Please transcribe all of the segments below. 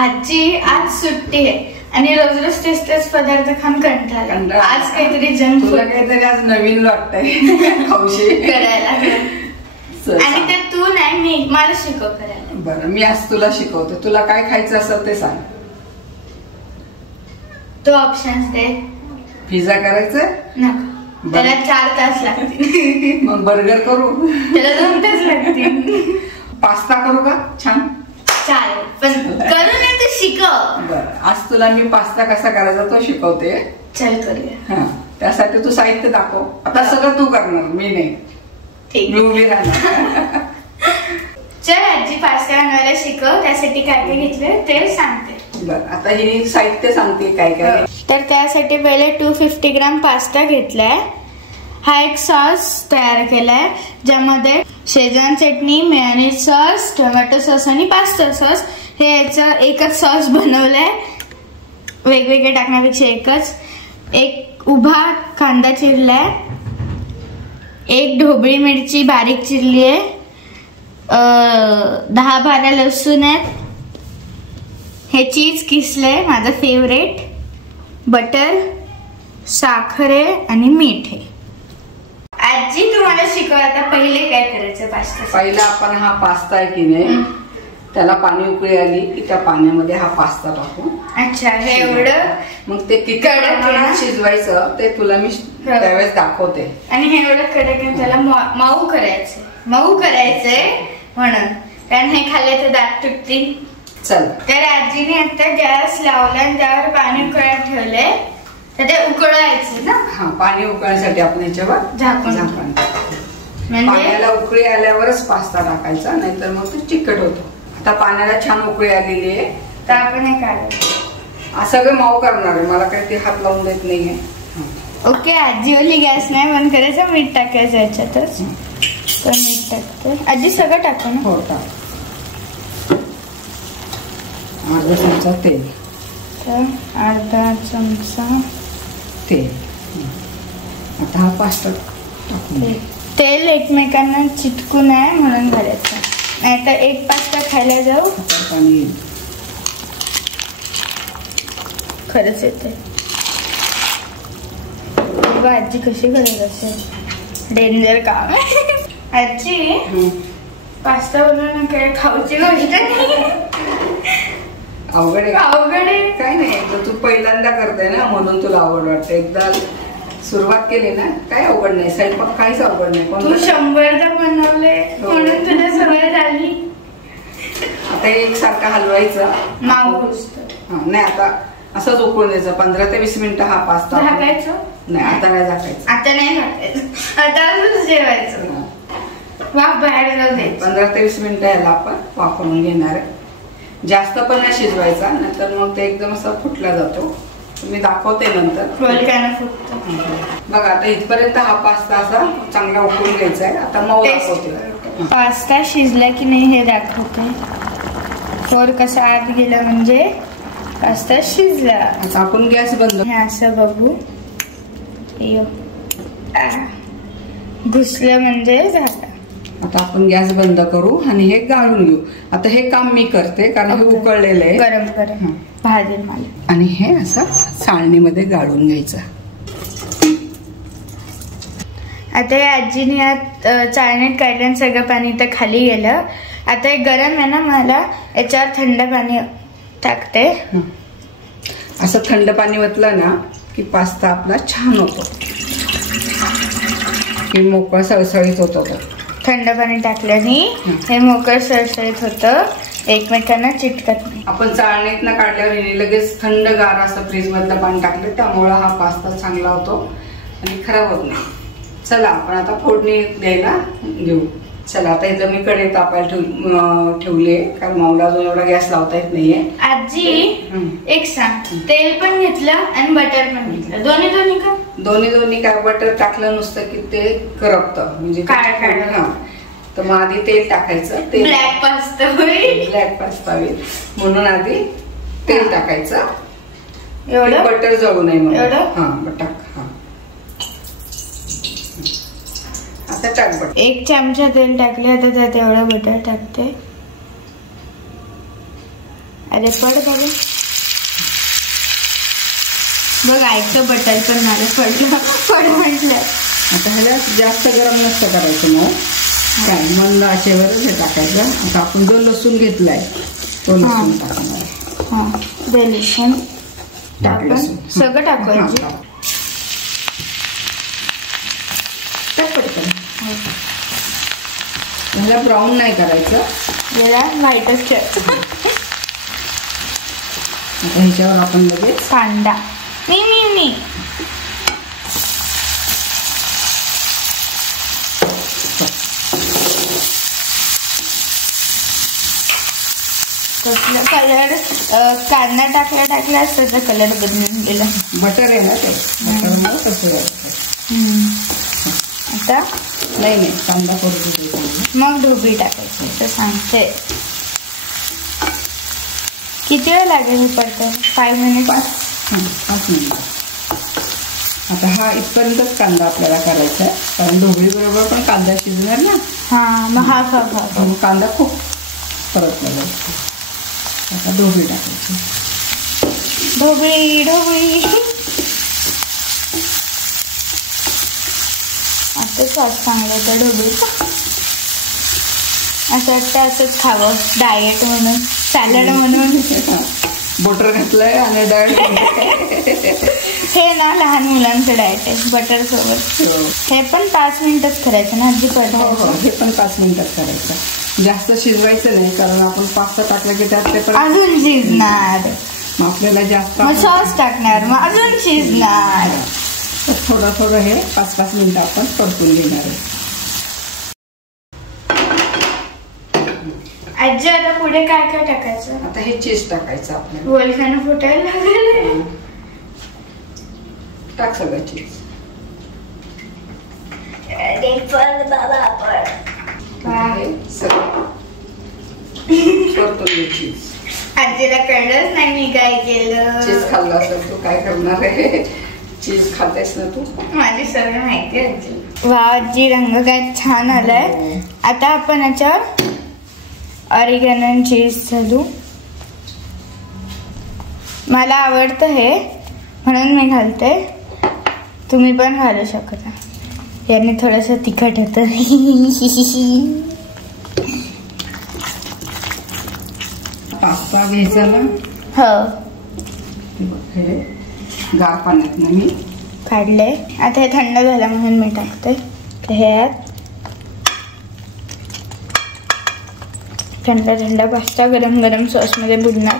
आजी आज सुट्टी आहे आणि रोज रोज तेच पदार्थ खाऊन कंटाळा. आज काहीतरी जंक फूड, काहीतरी आज नवीन वाटतंय खाऊशी करायला. आणि ते तू नाही मी, मला शिकव करायला. बरं मी आज तुला शिकवते. तुला काय खायचं असेल ते सांग. तो ऑप्शन्स दे. पिझ्झा करायचं नको, त्याला 4 तास लागतील. मग बर्गर करू, त्याला 2 तास लागतील. पास्ता करू का? छान चालेल, पण करू नाही तू शिकव. बरं आज तुला मी पास्ता कसा करायचा तो शिकवते. चल करूया. हा त्यासाठी तू साहित्य दाखव. आता सगळं तू करणार, मी नाही. ठीक, मी उभी राहणार. चल आजी पास्ता बनवायला शिकव. त्यासाठी काय काय घेतलं ते सांगते. बरं आता ही साहित्य सांगते काय काय. तर त्यासाठी पहिले 250 ग्राम पास्ता घेतलाय. हा एक सॉस तयार केलाय ज्यामध्ये शेजवान चटणी, मेयोनीज सॉस, टोमॅटो सॉस आणि पास्ता सॉस हे याचं एकच सॉस बनवलंय. वेगवेगळे टाकण्यापेक्षा एकच. एक उभा कांदा चिरलाय. एक ढोबळी मिरची बारीक चिरली आहे. 10-12 लसूण आहेत. हे चीज किसलंय माझं फेवरेट. बटर, साखर आहे आणि मीठ आहे. आजी तुम्हाला शिकव आता पहिले काय करायचं पास्ता. पहिला आपण हा पास्ता आहे की नाही त्याला पाणी उकळी आली की त्या पाण्यामध्ये हा पास्ता टाकू. अच्छा हे एवढं. मग ते किती शिजवायचं ते तुला मी त्यावेळेस दाखवते. आणि हे एवढं कडक त्याला मऊ करायचंय म्हणून, कारण हे खाल्ले तर दात तुटतील. चल तर आजीने आता गॅस लावला आणि त्यावर पाणी उकळत ठेवलंय. तर ते उकळायचं ना. हा पाणी उकळण्यासाठी आपण याच्यावर झाकण म्हणजे पाण्याला उकळी आल्यावरच पास्ता टाकायचा, नाहीतर मग तो चिकट होतो. आता पाण्याला छान उकळी आलेली आहे तर आपण हे काढायचं. सगळं माऊ करणार आहे. मला काही ते हात लावून देत नाहीये. ओके आजी ओली गॅस नाही बंद करायचं. मीठ टाकायचं याच्यातच. तर मीठ टाकतो. आजी सगळं टाकू ना. हो टाक. अर्धा चमचा तेल. तर अर्धा चमचा तेल. आता हा पास्ता टाकून. तेल एकमेकांना चिटकू नये म्हणून घालायचं, नाही तर एक पास्ता खायला जाऊ. पाणी खरंच येते. आजी कशी करत असेल. डेंजर काम आहे. आजी पास्ता बनवणं काय खाऊची गोष्ट नाही. अवघड आहे काय नाही. तू पहिल्यांदा करते ना म्हणून तुला आवड वाटते. एकदा सुरुवात केली ना काय अवघड नाही. स्वयंपाक काहीच अवघड नाही. तू 100दा बनवले म्हणून तुला सवय झाली. आता एकसारखा हलवायचा माऊस. नाही आता असंच उकळून द्यायचं. 15 ते 20 मिनिटं हा पास्ता. झाकायचं नाही आता नाही झाकायचं. आता नाही झाकायचं. आता जेवायचं. वाफ बाहेर जाऊ दे. 15 ते 20 मिनिटं याला आपण वापरून घेणार आहे. जास्त पण नाही शिजवायचा, नंतर मग ते एकदम असा फुटला जातो. मी दाखवते नंतर. बघा आता इथपर्यंत हा पास्ता असा चांगला उकळून घ्यायचा आहे. आता मऊ दाखवते. पास्ता शिजला की नाही हे दाखवते. थोड कसा आत गेला म्हणजे पास्ता शिजला. आता आपण गॅस बंद. हे असं बघू. घुसलं म्हणजे झालं. आता आपण गॅस बंद करू आणि हे गाळून घेऊ. आता हे काम मी करते कारण हे उकळलेलं आहे. गरम भाजेल मला. आणि हे असं चाळणीमध्ये गाळून घ्यायचं. आता या आजीने यात चाळणीत काढल्यानं सगळं पाणी तर खाली गेलं. आता हे गरम आहे ना, मला याच्यावर थंड पाणी टाकते. असं थंड पाणी ओतलं ना की पास्ता आपला छान होतो. की मोकळा सळसळीत होतो. थंड पाणी टाकल्याने हे मोकळं सळसळीत होतं. एकमेकांना चिटकत नाही. आपण चाळणीतनं काढल्यावर लगेच थंडगार असं फ्रीज मधलं पाणी टाकलं त्यामुळे हा पास्ता चांगला होतो आणि खराब होत नाही. चला आपण आता फोडणी द्यायला घेऊ. चला आता इथं मी कढई तापायला ठेवली आहे कारण माऊला अजून एवढा गॅस लावता येत नाहीये. आजी एक सांग, तेल पण घेतलं आणि बटर पण घेतलं. दोन्ही का? दोन्ही काय. बटर टाकलं नुसतं की ते करपतं म्हणजे काय. तर मग आधी तेल टाकायचं. ब्लॅक पास्ता होईल म्हणून आधी तेल टाकायचं. एवढं बटर जळू नये म्हणून. एवढं हा बटर. आता टाक बटर. 1 चमचा तेल टाकले. आता त्यात एवढं बटर टाकते अरे पड बघ बघ ऐकतं बटर पण माझं पडलं पड म्हटलं. आता ह्याला जास्त गरम नसतं करायचं मग काय मंद आचेवरच हे टाकायचं. आता आपण जो लसूण घेतलाय तो लसूण टाकणार. हां ते लसूण टाकून सगळं टाकायचं. ह्याला ब्राऊन नाही करायचं जरा व्हाईटच. आता ह्याच्यावर आपण लगेच कांदा मी कसला कलर कांदा टाकला त्याचा कलर बदलून गेला. बटर आहे ना ते बटरमुळे कसं आता नाही कांदा करून मग ढोबळी टाकायची तर सांगते. किती वेळ लागेल हे पडतं? 5 मिनिट. 5 मिनिट. आता हा इथपर्यंतच कांदा आपल्याला करायचा आहे कारण ढोबळी बरोबर पण कांदा शिजणार ना. हां मग हा कांदा खूप परतला जातो. आता ढोबळी टाकायची. ढोबळी आता सॉस चांगलं होतं ढोबळीचं. असं वाटतं असंच खावं डाएट म्हणून सॅलड म्हणून. बटर घातलंय आणि डाएट हे ना लहान मुलांचं डाएट आहे बटर सोबत. हे पण 5 मिनिटच करायचं ना आजी पडतं. हे पण 5 मिनिटात करायचं. जास्त शिजवायचं नाही कारण आपण पास्ता टाकला की त्यात ते पण अजून शिजणार. मग आपल्याला जास्त सॉस टाकणार मग अजून शिजणार. थोडं हे 5-5 मिनिटं आपण परतून घेणार आहे. आजी आता पुढे काय काय टाकायचं? आता हे चीज टाकायचं आपल्याला. वलखानं फुटायला लागेल. टाक सगळं चीज. परतून घे चीज. आजीला कळलंच नाही मी काय केलं. चीज खाल्लं असेल तू काय करणार आहे. चीज खातेस ना तू. माझी सगळं माहिती आहे आजी. वा आजी रंग काय छान आलाय. आता आपण याच्यावर ऑरिगॅनो चीज घालू. मला आवडतं हे म्हणून मी घालते. तुम्ही पण घालू शकता. याने थोडंसं तिखट होतं. पास्ता घ्यायचा ना. हो हे गार पाण्यात ना मी काढले. आता हे थंड झालं म्हणून मी टाकते. हे थंड पास्ता गरम सॉस मध्ये बुडणार.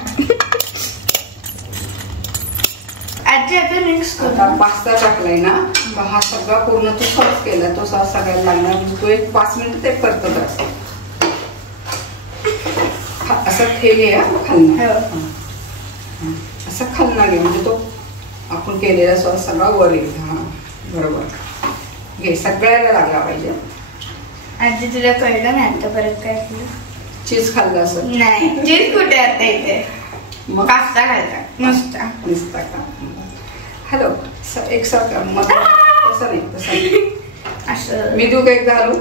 आजी आता मिक्स आता पास्ता टाकलाय ना मग हा सगळा पूर्ण तू सॉस केला तो सॉस सगळ्याला लागणार. तू एक 5 मिनिट ते परतत असं ठेले खालना असं खालना घे म्हणजे तो आपण केलेला सॉस सगळा वर येईल. हा बरोबर घे सगळ्याला लागला पाहिजे. आजी तुला कळलं नाही आता परत काय केलं? चीज खाल्लं असं नाही. चीज कुठे आता इथे मग पास्ता खायचा नुसता का. हॅलो एक सारखा मग तसं नाही असं मी देऊ का एकदा घालू.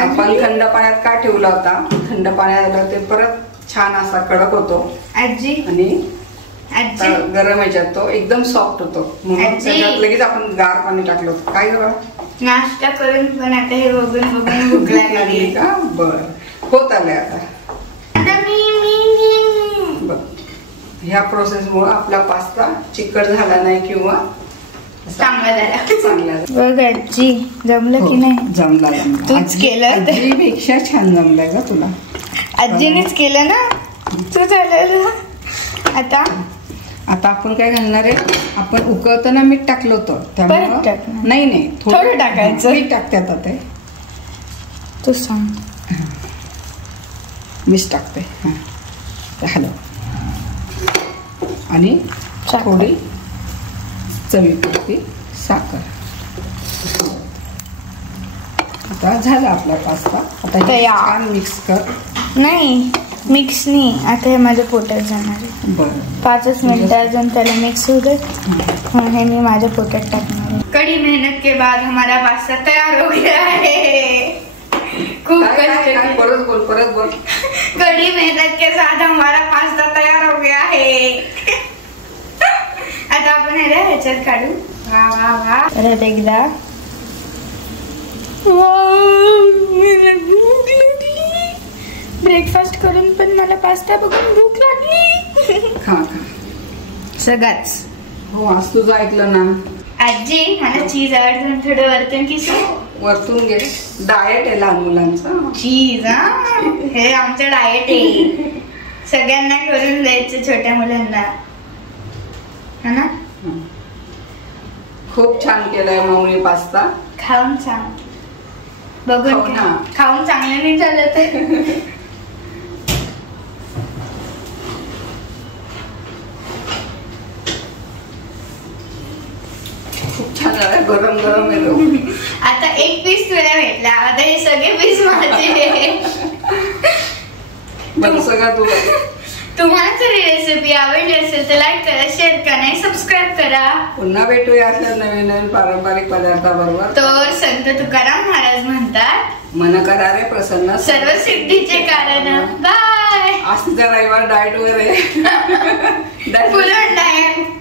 आपण थंड पाण्यात का ठेवला होता. थंड पाण्यात ते परत छान असा कडक होतो आजी. आणि गरम ह्याच्यात तो एकदम सॉफ्ट होतो म्हणून त्याच्यात लगेच आपण गार पाणी टाकलं होतं. काय गं नाश्ता करून पण आता हे बघून भूक लागली का. बर होत आलंय आता. बघ ह्या प्रोसेस मुळे आपला पास्ता चिकट झाला नाही किंवा चांगला बघ आजी जमलं की नाही. जमला तूच केलं. आजीपेक्षा छान जमलंय का तुला. आजीनेच केलं ना. तू झालं. आता आपण काय घालणार आहे. आपण उकळताना मीठ टाकलं होतं त्यामुळे नाही थोडं टाकायचं. मीठ टाकते आता ते तू सांग. मीठ टाकते. हॅलो आणि थोडी चवीपुरती साखर. आता झाला आपला पास्ता. आता छान मिक्स कर. नाही मिक्स नाही. आता हे माझ्या पोटात जाणार आहे. बरं 5 मिनिटं अजून त्याला मिक्स होऊ दे. हे मी माझ्या पोटात टाकणार आहे. कड़ी मेहनत के बाद हमारा पास्ता तैयार हो गया है। खूब कष्ट, परत बोल। कड़ी मेहनत के साथ हमारा पास्ता तैयार हो गया है। आता आपण ह्याच्यात काढू। वा वा वा, परत एकदा। ब्रेकफास्ट करून पण मला पास्ता बघून भूक लागली। खा सगळंच हो, आज तुझं ऐकलं ना। आजी मला चीज आवडतं, थोडं वरतून किसू। वरतून घे, डाएट आहे लहान मुलांचं। चीज हे आमचं डाएट आहे, सगळ्यांना करून द्यायचं, छोट्या मुलांना, है ना। खूप छान केलाय मम्मी पास्ता, खाऊन सांग, बघून ना, खाऊन चांगलं नाही झालं ते। खूप छान आहे, गरम गरम आहे। आता एक पीस तुला भेटला, आता हे सगळे पीस माझे। सगळं तू। तुम्हाला जर ही रेसिपी आवडली असेल तर लाईक करा, शेअर करा आणि सबस्क्राईब करा। पुन्हा भेटूया अशा नवीन नवीन पारंपरिक पदार्थाबरोबर। तो संत तुकाराम महाराज म्हणतात, मन करा रे प्रसन्न सर्व सिद्धीचे कारण। बाय। आज तुझा रविवार डाएट वर आहे। फुल डाएट।